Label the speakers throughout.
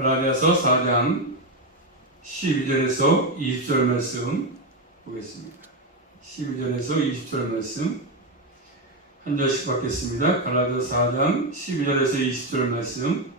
Speaker 1: 갈라디아서 4장 12절에서 20절 말씀 보겠습니다. 12절에서 20절 말씀 한 절씩 받겠습니다. 갈라디아서 4장 12절에서 20절 말씀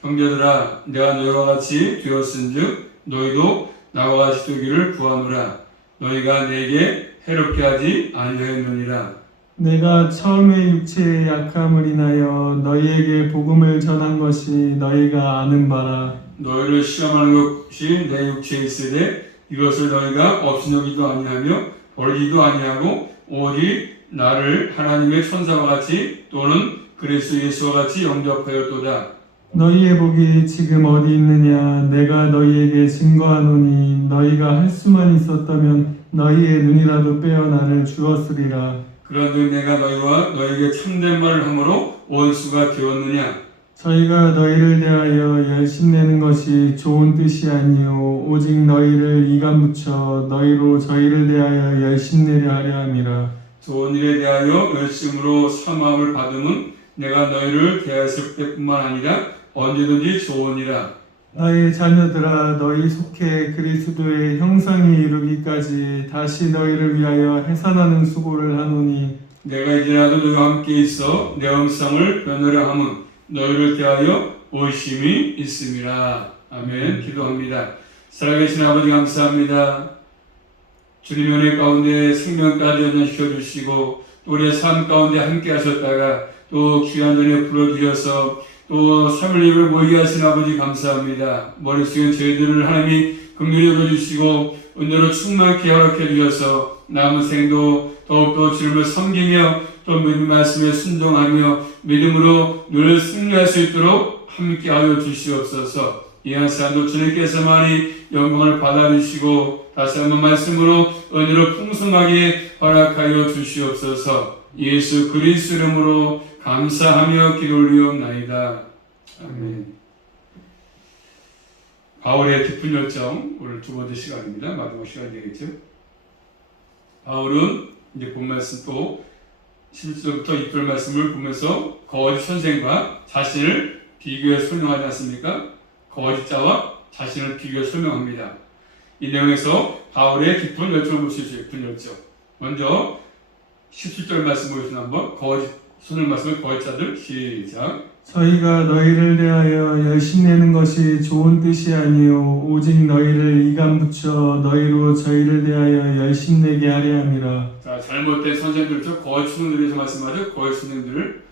Speaker 1: 형제들아 내가 너희와 같이 되었은즉 너희도 나와 같이 되기를 구하노라 너희가 내게 해롭게 하지 아니하였느니라
Speaker 2: 내가 처음에 육체의 약함을 인하여 너희에게 복음을 전한 것이 너희가 아는 바라.
Speaker 1: 너희를 시험하는 것이 내 육체에 있으되 이것을 너희가 업신여기도 아니하며 버리지도 아니하고 오직 나를 하나님의 천사와 같이 또는 그리스도 예수와 같이 영접하였도다.
Speaker 2: 너희의 복이 지금 어디 있느냐? 내가 너희에게 증거하노니 너희가 할 수만 있었다면 너희의 눈이라도 빼어 나를 주었으리라.
Speaker 1: 그런즉 내가 너희와 너희에게 참된 말을 함으로 원수가 되었느냐?
Speaker 2: 저희가 너희를 대하여 열심 내는 것이 좋은 뜻이 아니요 오직 너희를 이간 붙여 너희로 저희를 대하여 열심 내려 하려 함이라.
Speaker 1: 좋은 일에 대하여 열심으로 사마음을 받음은 내가 너희를 대하였을 때뿐만 아니라 언제든지 좋으니라.
Speaker 2: 나의 자녀들아 너희 속해 그리스도의 형상에 이르기까지 다시 너희를 위하여 해산하는 수고를 하노니
Speaker 1: 내가 이제라도 너희와 함께 있어 내 음성을 변하려 함은 너희를 대하여 의심이 있음이라. 아멘. 기도합니다. 살아계신 아버지 감사합니다. 주님 은혜 가운데 생명까지 연장시켜 주시고 또 우리의 삶 가운데 함께 하셨다가 또 귀한 전에 불러주셔서 또 3일 예배를 모이게 하신 아버지 감사합니다. 머릿속에 저희들을 하나님이 긍휼히 여겨주시고 은혜로 충만케 허락해 주셔서 남은 생도 더욱더 주님을 섬기며 또 믿음 말씀에 순종하며 믿음으로 늘 승리할 수 있도록 함께하여 주시옵소서. 이한 시간도 주님께서만이 영광을 받아주시고 다시 한번 말씀으로 은혜로 풍성하게 허락하여 주시옵소서. 예수 그리스도 이름으로 감사하며 기도 올리옵나이다. 아멘. 바울의 깊은 열정 오늘 두 번째 시간입니다. 마지막 시간 되겠죠. 바울은 이제 본 말씀 또 1절부터 2절 말씀을 보면서 거짓 선생과 자신을 비교해 설명하지 않습니까? 거짓자와 자신을 비교해 설명합니다. 이 내용에서 바울의 깊은 열정을 볼 수 있어요. 깊은 열정. 먼저 17절 말씀 보여주시면 한번 거짓 손을 말씀을 거짓자들 시작.
Speaker 2: 저희가 너희를 대하여 열심 내는 것이 좋은 뜻이 아니요 오직 너희를 이간 붙여 너희로 저희를 대하여 열심 내게 하려 함이라
Speaker 1: 자, 잘못된 선생들죠. 거짓 선생들에서 말씀하죠. 거짓 선생들을.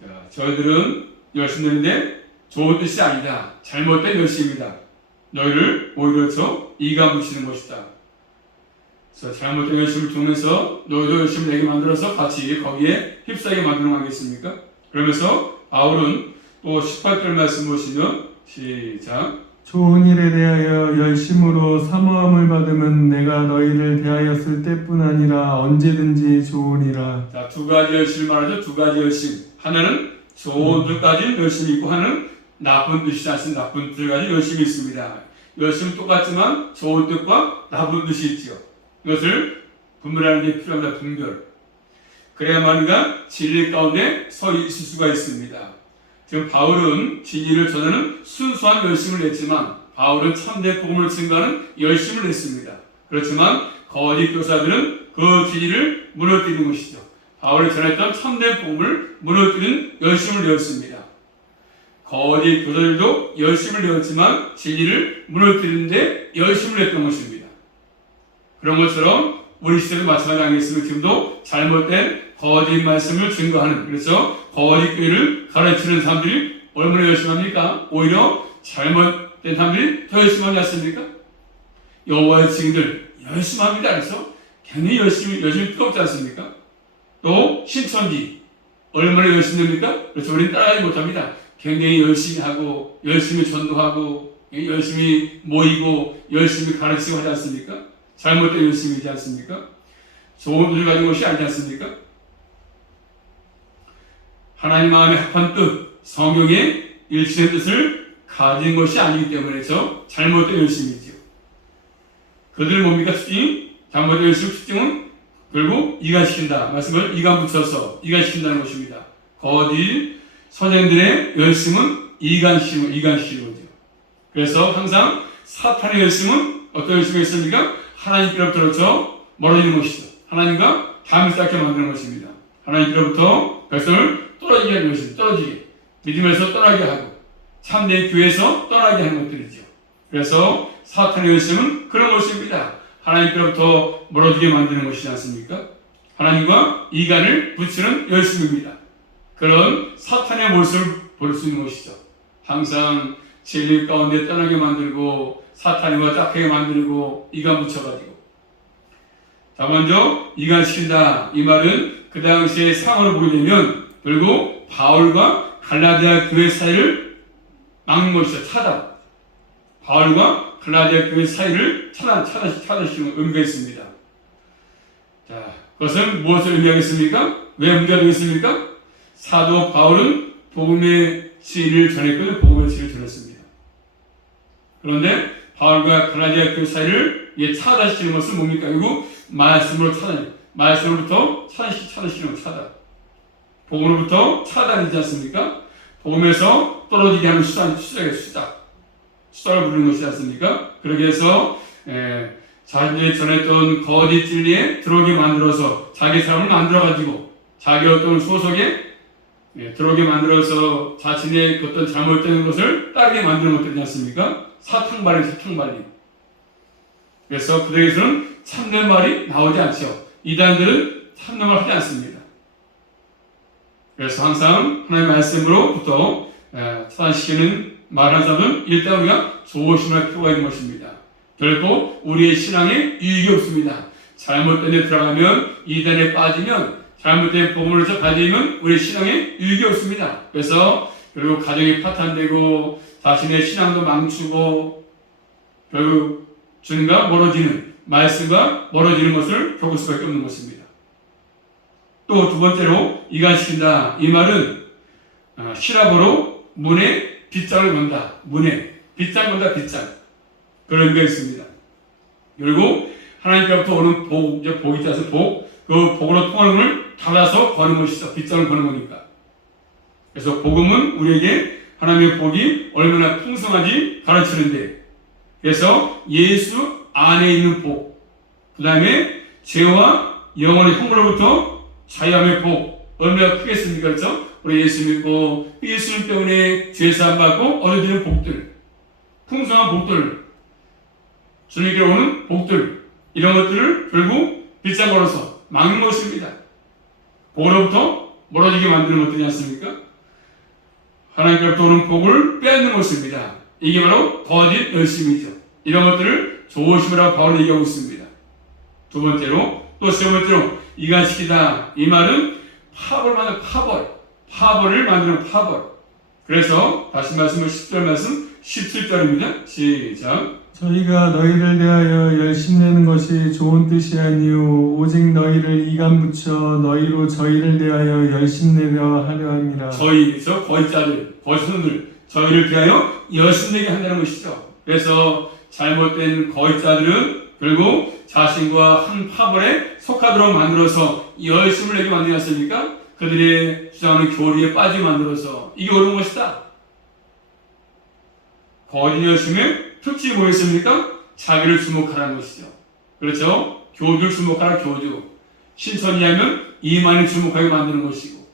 Speaker 1: 자, 저희들은 열심인데 좋은 뜻이 아니다. 잘못된 열심이다. 너희를 오히려 저 이가 붙이는 것이다. 그래서 잘못된 열심을 통해서 너희도 열심을 내게 만들어서 같이 거기에 휩싸이게 만드는 거 아니겠습니까? 그러면서 바울은 또 18절 말씀 보시면 시작.
Speaker 2: 좋은 일에 대하여 열심으로 사모함을 받으면 내가 너희를 대하였을 때뿐 아니라 언제든지 좋으니라
Speaker 1: 자, 두 가지 열심을 말하죠. 두 가지 열심. 하나는 좋은 뜻까지 열심이 있고 하나는 나쁜 뜻이 않습니다. 나쁜 뜻 가지 열심이 있습니다. 열심은 똑같지만 좋은 뜻과 나쁜 뜻이 있죠. 이것을 분별하는 게 필요합니다. 분별. 그래야만 우리가 진리 가운데 서 있을 수가 있습니다. 지금 바울은 진리를 전하는 순수한 열심을 냈지만 바울은 참된 복음을 증거하는 열심을 냈습니다. 그렇지만 거짓 교사들은 그 진리를 무너뜨리는 것이죠. 바울이 전했던 참된 복음을 무너뜨리는 열심을 내었습니다. 거짓 교사들도 열심을 내었지만 진리를 무너뜨리는데 열심을 냈던 것입니다. 그런 것처럼 우리 시대도 마찬가지 아니겠습니까? 지금도 잘못된 거짓 말씀을 증거하는 그래서 거짓 교회를 가르치는 사람들이 얼마나 열심히 합니까? 오히려 잘못된 사람들이 더 열심히 하지 않습니까? 여호와의 증인들 열심히 합니다. 그래서 괜히 열심히 열심히 뜨겁지 않습니까? 또 신천지 얼마나 열심히 됩니까? 그래서 우리는 따라가지 못합니다. 굉장히 열심히 하고 열심히 전도하고 열심히 모이고 열심히 가르치고 하지 않습니까? 잘못된 열심이지 않습니까? 좋은 뜻을 가진 것이 아니지 않습니까? 하나님 마음에 합한 뜻, 성경의 일치된 뜻을 가진 것이 아니기 때문에 저 잘못된 열심이지요. 그들 뭡니까 특징? 잘못된 열심 특징은 결국 이간시킨다. 말씀을 이간 붙여서 이간시킨다는 것입니다. 거짓 선생들의 열심은 이간시키는 이간시키는 거죠. 그래서 항상 사탄의 열심은 어떤 열심이 있습니까? 하나님께로부터? 멀어지는 것이죠. 하나님과 담을 쌓게 만드는 것입니다. 하나님께로부터 백성을 떨어지게 하는 것입니다. 떨어지게. 믿음에서 떠나게 하고 참된 교회에서 떠나게 하는 것들이죠. 그래서 사탄의 열심은 그런 것입니다. 하나님께로부터 멀어지게 만드는 것이지 않습니까? 하나님과 이간을 붙이는 열심입니다. 그런 사탄의 모습을 볼 수 있는 것이죠. 항상 진리 가운데 떠나게 만들고 사탄과 짝하게 만들고 이간 붙여가지고. 자 먼저 이간 시킨다. 이 말은 그 당시의 상황을 보게 되면 결국 바울과 갈라디아 교회 사이를 막는 것이죠 차단. 바울과 갈라디아 교회 사이를 차단 차단 차단시키는 의미가 있습니다. 자 그것은 무엇을 의미하겠습니까? 왜 문제가 되겠습니까? 사도 바울은 복음의 시인을 전했거든요. 복음의 시를 전했습니다. 그런데 바울과 갈라디아 교회 사이를 이게 차단시키는 것은 뭡니까? 결국 말씀으로 차단, 말씀으로부터 차단시, 차단시키는 거 차단. 복음으로부터 차단이지 않습니까? 복음에서 떨어지게 하는 수단, 수단의 수단. 수단을 부르는 것이지 않습니까? 그렇게 해서, 에, 자기의 전했던 거짓 진리에 들어오게 만들어서 자기 사람을 만들어가지고 자기 어떤 소속에 예, 들어오게 만들어서 자신의 그 어떤 잘못된 것을 따르게 만드는 것들이지 않습니까? 사탕발이 사탕발이. 그래서 그들에게서는 참된 말이 나오지 않죠. 이단들은 참된 하지 않습니다. 그래서 항상 하나님의 말씀으로부터 에, 차단시키는 말하는 사람은 일단 우리가 조심할 필요가 있는 것입니다. 결코 우리의 신앙에 유익이 없습니다. 잘못된 데 들어가면 이단에 빠지면 잘못된 복음을 가지면 우리 신앙에 유익이 없습니다. 그래서 결국 가정이 파탄되고 자신의 신앙도 망치고 결국 주님과 멀어지는 말씀과 멀어지는 것을 겪을 수밖에 없는 것입니다. 또 두 번째로 이간시킨다. 이 말은 어, 시라버로 문에 빗장을 건다. 문에 빗장 건다. 빗장 그런 의미가 있습니다. 그리고 하나님께로부터 오는 복, 이제 복이 있어서 복, 그 복으로 통하는 걸 달라서 거는 것이죠. 빗장을 거는 거니까. 그래서 복음은 우리에게 하나님의 복이 얼마나 풍성한지 가르치는데, 그래서 예수 안에 있는 복, 그 다음에 죄와 영원의 형벌로부터 자유함의 복, 얼마나 크겠습니까? 그렇죠? 우리 예수 믿고 예수 때문에 죄사함 받고 얻어지는 복들, 풍성한 복들, 주님께 오는 복들, 이런 것들을 결국 빗장 걸어서 막는 것입니다. 복으로부터 멀어지게 만드는 것들이지 않습니까? 하나님께로부터 오는 복을 빼앗는 것입니다. 이게 바로 거짓 열심이죠. 이런 것들을 조심하라 바울이 얘기하고 있습니다. 두 번째로 또 세 번째로 이간시키다 이 말은 파벌 만든 파벌 파벌을 만드는 파벌 그래서 다시 말씀을 10절 말씀 17절입니다. 시작
Speaker 2: 저희가 너희를 대하여 열심 내는 것이 좋은 뜻이 아니요 오직 너희를 이간 붙여 너희로 저희를 대하여 열심 내려 하려 함이라
Speaker 1: 저희에서 거짓자들, 거짓선들 저희를 위하여 열심 내게 한다는 것이죠. 그래서 잘못된 거짓자들은 결국 자신과 한 파벌에 속하도록 만들어서 열심을 내게 만들지 않습니까? 그들의 주장하는 교리에 빠지게 만들어서 이게 옳은 것이다. 거짓 열심의 특징이 뭐였습니까? 자기를 주목하라는 것이죠. 그렇죠? 교주를 주목하라 교주. 신천이 하면 이만을 주목하게 만드는 것이고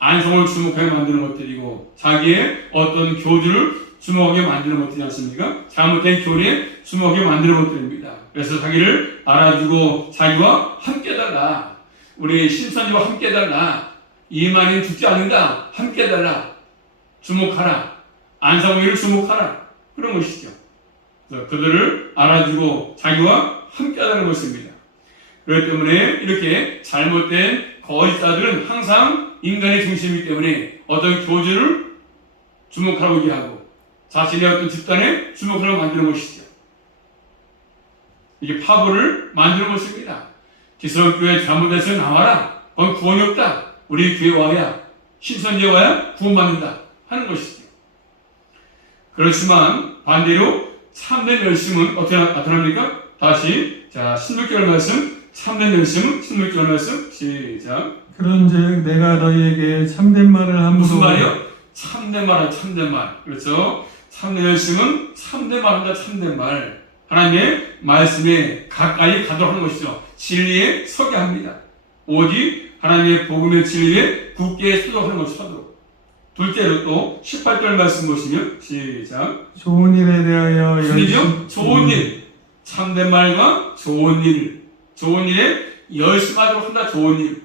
Speaker 1: 안성을 주목하게 만드는 것들이고 자기의 어떤 교주를 주목하게 만드는 것들이지 않습니까? 잘못된 교리에 주목하게 만드는 것들입니다. 그래서 자기를 알아주고 자기와 함께 달라. 우리 신선이와 함께 달라. 이만이 죽지 않는다. 함께 달라. 주목하라. 안성의를 주목하라. 그런 것이죠. 그래서 그들을 알아주고 자기와 함께 하는 것입니다. 그렇기 때문에 이렇게 잘못된 거짓자들은 항상 인간의 중심이기 때문에 어떤 교주를 주목하라고 얘기하고 자신의 어떤 집단에 주목하라고 만드는 것이죠. 이게 파벌을 만드는 것입니다. 기성교회 잘못해서 나와라. 그건 구원이 없다. 우리 교회 와야 신선제 와야 구원받는다 하는 것이죠. 그렇지만 반대로 참된 열심은 어떻게 나타납니까? 다시 자 16개월 말씀 참된 열심은 16개월 말씀 시작
Speaker 2: 그런즉 내가 너희에게 참된 말을 함으로
Speaker 1: 무슨 말이요? 참된 말은 참된 말 그렇죠? 참된 열심은 참된 말 한다, 참된 말. 하나님의 말씀에 가까이 가도록 하는 것이죠. 진리에 서게 합니다. 오직 하나님의 복음의 진리에 굳게 서도록 하는 것이 서도록. 둘째로 또 18절 말씀 보시면 시작.
Speaker 2: 좋은 일에 대하여? 열심
Speaker 1: 좋은 일. 참된 말과 좋은 일. 좋은 일에 열심하도록 한다, 좋은 일.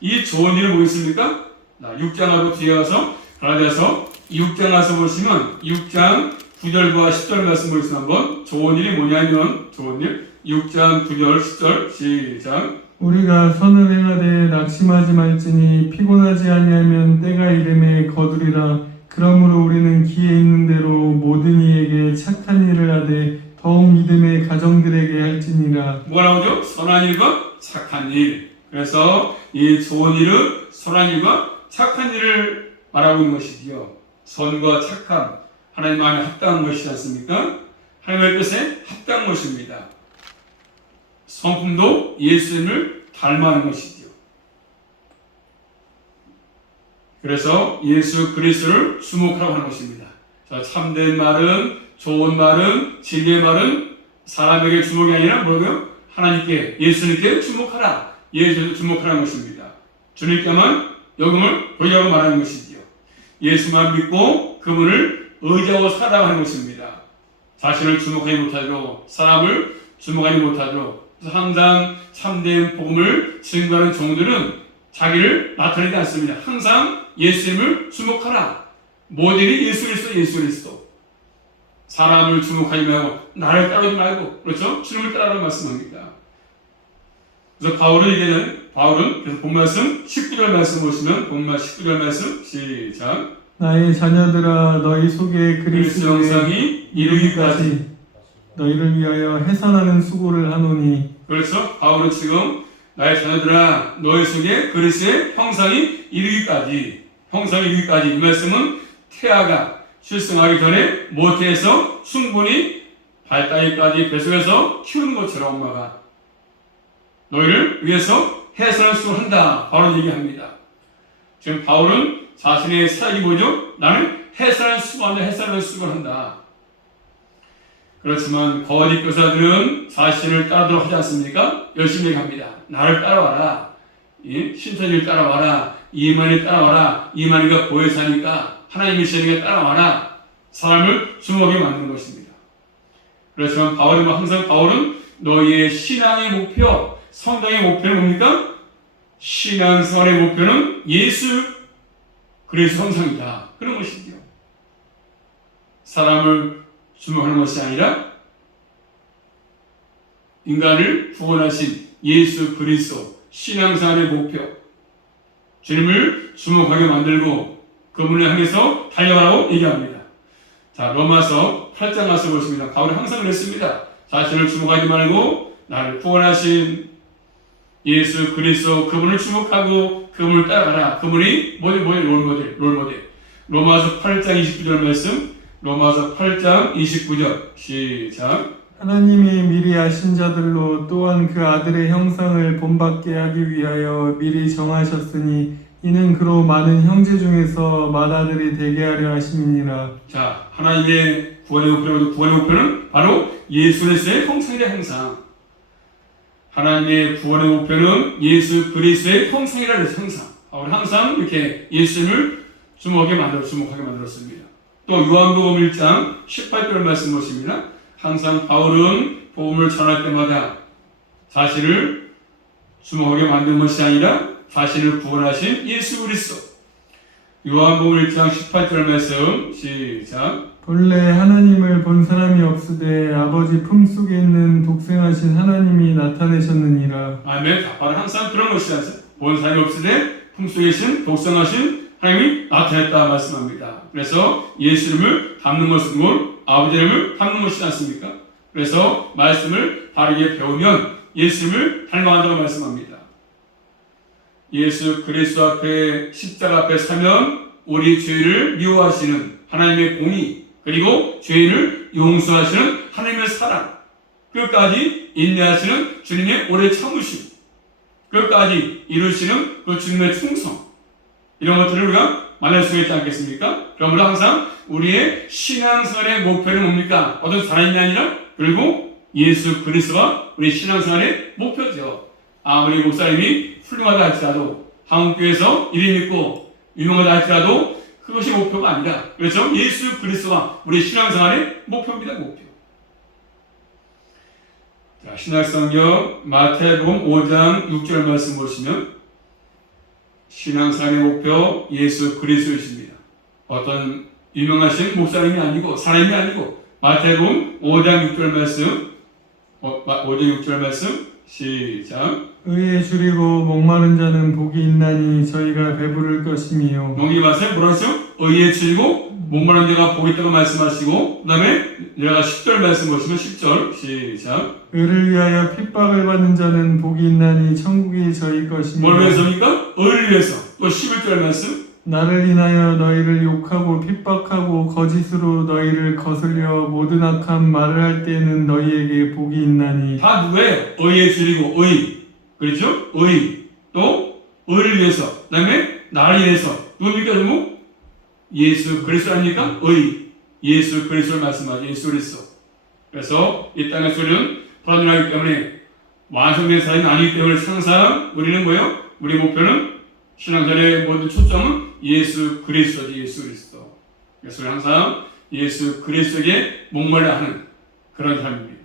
Speaker 1: 이 좋은 일은 뭐겠습니까? 나 6장하고 뒤에 가서 갈라디아서 6장 가서 보시면 6장 9절과 10절 말씀 보시면 한번 좋은 일이 뭐냐면 좋은 일 6장 9절 10절 시작
Speaker 2: 우리가 선을 행하되 낙심하지 말지니 피곤하지 아니하면 때가 이름에 거두리라. 그러므로 우리는 기회 있는 대로 모든 이에게 착한 일을 하되 더욱 믿음의 가정들에게 할지니라.
Speaker 1: 뭐가 나오죠? 선한 일과 착한 일. 그래서 이 좋은 일은 선한 일과 착한 일을 말하고 있는 것이지요. 선과 착함 하나님 마음에 합당한 것이지 않습니까? 하나님의 뜻에 합당한 것입니다 성품도 예수님을 닮아가는 것이지요. 그래서 예수 그리스도를 주목하라고 하는 것입니다. 자, 참된 말은 좋은 말은 진리의 말은 사람에게 주목이 아니라 뭐고요? 하나님께 예수님께 주목하라. 예수를 주목하라는 것입니다. 주님께만 영음을 보이라고 말하는 것이지요. 예수만 믿고 그분을 의지하고 살아가는 것입니다. 자신을 주목하지 못하도록 사람을 주목하지 그래서 항상 참된 복음을 증거하는 종들은 자기를 나타내지 않습니다. 항상 예수님을 주목하라. 모델이 예수 그리스도 예수 그리스도. 사람을 주목하지 말고 나를 따르지 말고 그렇죠? 주님을 따르라는 말씀합니다. 그래서 바울은 이제는 바울은 그래서 본 말씀 19절 말씀 보시면 본말 19절 말씀 시작.
Speaker 2: 나의 자녀들아 너희 속에
Speaker 1: 그리스도 영상이 이루기까지
Speaker 2: 너희를 위하여 해산하는 수고를 하노니
Speaker 1: 그렇죠? 바울은 지금 나의 자녀들아 너희 속에 그리스의 형상이 이르기까지 형상이 이르기까지 이 말씀은 태아가 출생하기 전에 모태에서 충분히 발달기까지 뱃속에서 키우는 것처럼 엄마가 너희를 위해서 해산을 수한다 바로 얘기합니다. 지금 바울은 자신의 사역이 뭐죠? 나는 해산을 수고한다 해산을 수고한다. 그렇지만 거짓 교사들은 자신을 따르도록 하지 않습니까? 열심히 갑니다. 나를 따라와라. 예? 신천지를 따라와라. 이만희 따라와라. 이만희가 보혜사니까 하나님의 시니까 따라와라. 사람을 주목에 만드는 것입니다. 그렇지만 바울은 뭐 항상 바울은 너희의 신앙의 목표, 성당의 목표는 뭡니까? 신앙생활의 목표는 예수 그리스도 형상이다. 그런 것이죠. 사람을 주목하는 것이 아니라 인간을 구원하신 예수 그리스도 신앙생활의 목표 주님을 주목하게 만들고 그분을 향해서 달려가라고 얘기합니다. 자 로마서 8장 가서 보십니다. 바울이 항상 그랬습니다. 자신을 주목하지 말고 나를 구원하신 예수 그리스도 그분을 주목하고 그분을 따라가라. 그분이 뭐지 뭐지 롤모델 롤모델. 로마서 8장 29절 말씀 로마서 8장 29절. 시작.
Speaker 2: 하나님이 미리 아신 자들로 또한 그 아들의 형상을 본받게 하기 위하여 미리 정하셨으니 이는 그로 많은 형제 중에서 맏아들이 되게 하려 하심이니라.
Speaker 1: 자 하나님의 구원의 목표는 구원의 목표는 바로 예수 그리스도의 형상이라 형상. 하나님의 구원의 목표는 예수 그리스도의 형상이라 형상. 바울 항상 이렇게 예수님을 주목하게 만들어 주목하게 만들었습니다 또 요한복음 1장 18절 말씀 보십니다 항상 바울은 복음을 전할 때마다 자신을 주목하게 만든 것이 아니라 자신을 구원하신 예수 그리스도. 요한복음 1장 18절 말씀 시작.
Speaker 2: 본래 하나님을 본 사람이 없으되 아버지 품 속에 있는 독생하신 하나님이 나타내셨느니라
Speaker 1: 아멘. 바로 항상 그런 것이 않습니까? 본 사람이 없으되 품 속에 계신 독생하신 하나님이 나타냈다 말씀합니다. 그래서 예수님을 닮는 것은 뭘 아버지 이름을 닮는 것이지 않습니까? 그래서 말씀을 바르게 배우면 예수님을 닮아간다고 말씀합니다. 예수 그리스도 앞에 십자가 앞에 서면 우리 죄를 미워하시는 하나님의 공의 그리고 죄인을 용서하시는 하나님의 사랑 끝까지 인내하시는 주님의 오래 참으심 끝까지 이루시는 그 주님의 충성 이런 것들을 우리가 만날 수 있지 않겠습니까? 그러므로 항상 우리의 신앙생활의 목표는 뭡니까? 어떤 사람이 아니라 그리고 예수 그리스도가 우리 신앙생활의 목표죠. 아무리 목사님이 훌륭하다 할지라도 한국교회에서 이름 있고 유명하다 할지라도 그것이 목표가 아니라 그렇죠? 예수 그리스도가 우리 신앙생활의 목표입니다. 목표. 자, 신약성경 마태복음 5장 6절 말씀 보시면 신앙생활의 목표 예수 그리스도이십니다. 어떤 유명하신 목사님이 아니고 사람이 아니고 마태복음 5장 6절 말씀 어, 마- 5장 6절 말씀 시작
Speaker 2: 의에 줄이고 목마른 자는 복이 있나니 저희가 배부를 것이며
Speaker 1: 용기 말씀 뭐라 하죠? 의에 치고 목마른 복이 있다고 말씀하시고 그 다음에 내가 10절 말씀 보시면 10절 시작.
Speaker 2: 의를 위하여 핍박을 받는 자는 복이 있나니 천국이 저희 것이며
Speaker 1: 뭘 위해서입니까? 의를 위해서. 또 11절 말씀.
Speaker 2: 나를 인하여 너희를 욕하고 핍박하고 거짓으로 너희를 거슬려 모든 악한 말을 할 때에는 너희에게 복이 있나니.
Speaker 1: 다 누구예요? 의에 줄이고 의. 그렇죠? 의. 또 의를 위해서. 그 다음에 나를 위해서. 누굽니까 누구? 예수 그리스도 아닙니까? 의 예수 그리스도를 말씀하죠 예수 그리스도 그래서 이 땅의 소리는 불완전하기 때문에 완성된 사람이 아니기 때문에 항상 우리는 뭐예요? 우리 목표는 신앙생활의 모든 초점은 예수 그리스도지 예수 그리스도 그래서 항상 예수 그리스도에게 목말라 하는 그런 삶입니다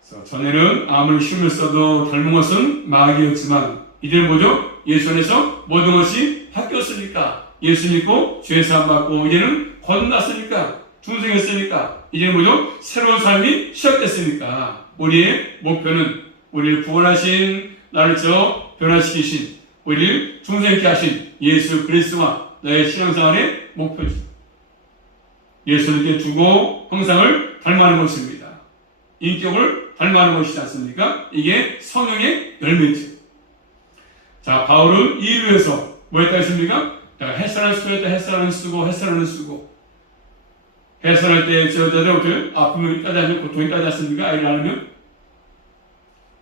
Speaker 1: 그래서 전에는 아무리 힘을 써도 닮은 것은 마귀였지만 이제는 뭐죠? 예수 안에서 모든 것이 바뀌었으니까 예수 믿고 죄 사함 받고 이제는 건났으니까 중생했으니까 이제는 뭐죠? 새로운 삶이 시작됐으니까 우리의 목표는 우리를 구원하신 나를 저 변화시키신 우리를 중생케 하신 예수 그리스도와 나의 신앙생활의 목표지 예수님께 주고 형상을 닮아가는 것입니다. 인격을 닮아가는 것이지 않습니까? 이게 성령의 열매죠. 자, 바울은 이를 위해서 뭐 했다 했습니까? 자, 햇살을 쓰였다 햇살을 쓰고 햇살을 쓰고 햇살할 때 저자들 어떻게 아픔을 따지 고통이 따지 않습니까? 아이를 낳으면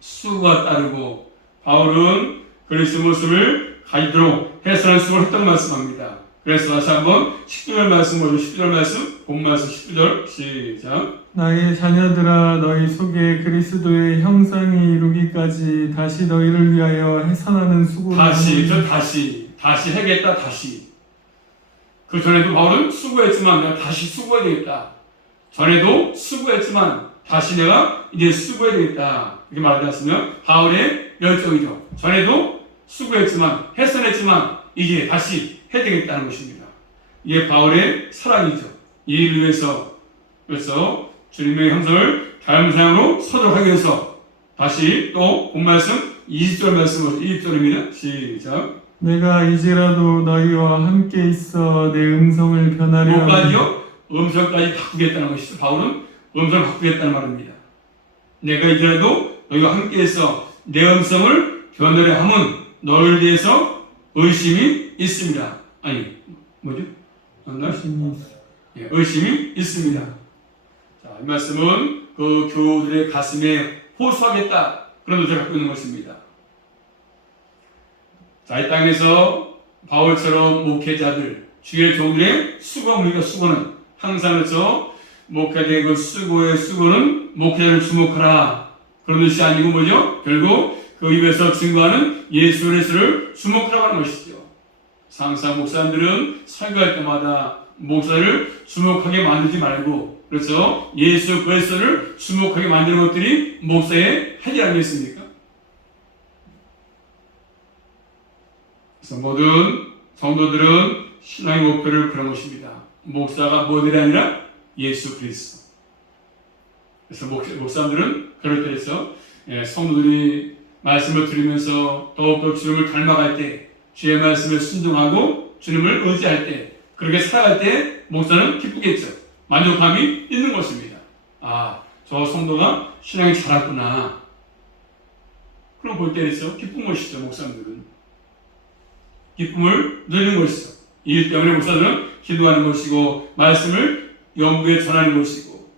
Speaker 1: 수가 따르고 바울은 그리스도 모습을 가지도록 햇살을 쓰고 했다고 말씀합니다. 그래서 다시 한번 10절 말씀 보죠. 10절 말씀, 본 말씀 10절 시작.
Speaker 2: 나의 자녀들아 너희 속에 그리스도의 형상이 이루기까지 다시 너희를 위하여 해산하는 수고를
Speaker 1: 다시, 저 다시, 다시 해겠다, 다시. 그 전에도 바울은 수고했지만 내가 다시 수고해야 되겠다. 전에도 수고했지만 다시 내가 이제 수고해야 되겠다. 이렇게 말하지 않습니까? 바울의 열정이죠. 전에도 수고했지만, 해선했지만, 이제 다시 해야 되겠다는 것입니다. 이게 바울의 사랑이죠. 이 일을 위해서, 그래서 주님의 형상을 닮은 사양으로 서도록 하기 위해서 다시 또 본 말씀 20절 말씀으로 20절입니다. 시작.
Speaker 2: 내가 이제라도 너희와 함께 있어 내 음성을 변하려 하니
Speaker 1: 뭐까지요? 음성까지 바꾸겠다는 것이죠. 바울은 음성을 바꾸겠다는 말입니다. 내가 이제라도 너희와 함께해서 내 음성을 변하려 함은 너를 위해서 의심이 있습니다. 아니 뭐죠?
Speaker 2: 의심이 있어.
Speaker 1: 예, 의심이 있습니다. 자, 이 말씀은 그 교우들의 가슴에 호소하겠다 그런 의도를 갖고 있는 것입니다. 자, 이 땅에서 바울처럼 목회자들, 주의 종들의 수고, 우리가 수고는 항상 그렇죠. 목회자의 그 수고의 수고는 목회자를 주목하라. 그런 뜻이 아니고 뭐죠? 결국 그 입에서 증거하는 예수 그리스도를 주목하라고 하는 것이죠. 항상 목사님들은 설교할 때마다 목사를 주목하게 만들지 말고 그렇죠 예수 그리스도를 주목하게 만드는 것들이 목사의 아니겠습니까? 그래서 모든 성도들은 신앙의 목표를 그런 것입니다. 목사가 모델이 아니라 예수 그리스도. 그래서 목, 목사님들은 그럴 때에서 예, 성도들이 말씀을 들으면서 더욱더 주님을 닮아갈 때 주의 말씀을 순종하고 주님을 의지할 때 그렇게 살아갈 때 목사는 기쁘겠죠. 만족감이 있는 것입니다. 아, 저 성도가 신앙이 자랐구나. 그럼 볼 때에서 기쁜 것이죠, 목사님들은. 기쁨을 누리는 것이죠. 이 때문에 목사들은 기도하는 것이고 말씀을 영부에 전하는 것이고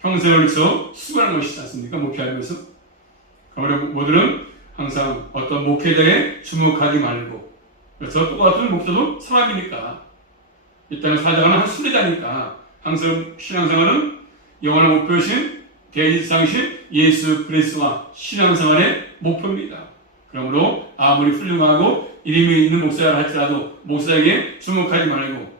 Speaker 1: 평생을 위해서 수고하는 것이지 않습니까? 목회하면서. 그러므로 모두는 항상 어떤 목회자에 주목하지 말고 그래서 똑같은 목사도 사람이니까 일단은 사장은 한 순례자니까 항상 신앙생활은 영원한 목표이신 대지상신 예수 그리스도와 신앙생활의 목표입니다. 그러므로 아무리 훌륭하고 이름이 있는 목사라 할지라도 목사에게 주목하지 말고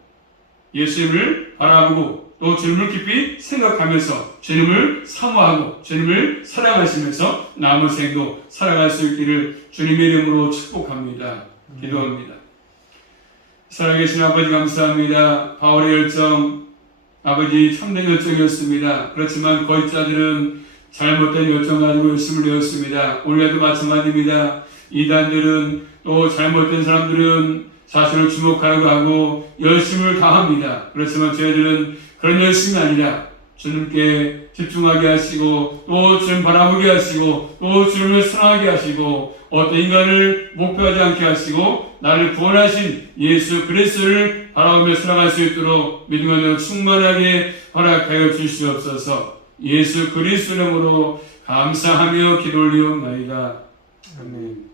Speaker 1: 예수님을 바라보고 또 주님을 깊이 생각하면서 주님을 사모하고 주님을 사랑하시면서 남은 생도 살아갈 수 있기를 주님의 이름으로 축복합니다. 기도합니다. 살아계신 아버지 감사합니다. 바울의 열정 아버지 참된 열정이었습니다. 그렇지만 거짓자들은 잘못된 열정 가지고 열심을 내었습니다. 올해도 마찬가지입니다. 이단들은 또 잘못된 사람들은 자신을 주목하려고 하고 열심을 다합니다. 그렇지만 저희들은 그런 열심이 아니라 주님께 집중하게 하시고 또 주님 바라보게 하시고 또 주님을 사랑하게 하시고 어떤 인간을 목표하지 않게 하시고 나를 구원하신 예수 그리스도를 바라보며 살아갈 수 있도록 믿음으로 충만하게 허락하여 주시옵소서 예수 그리스도 이름으로 감사하며 기도 올리옵나이다. 아멘.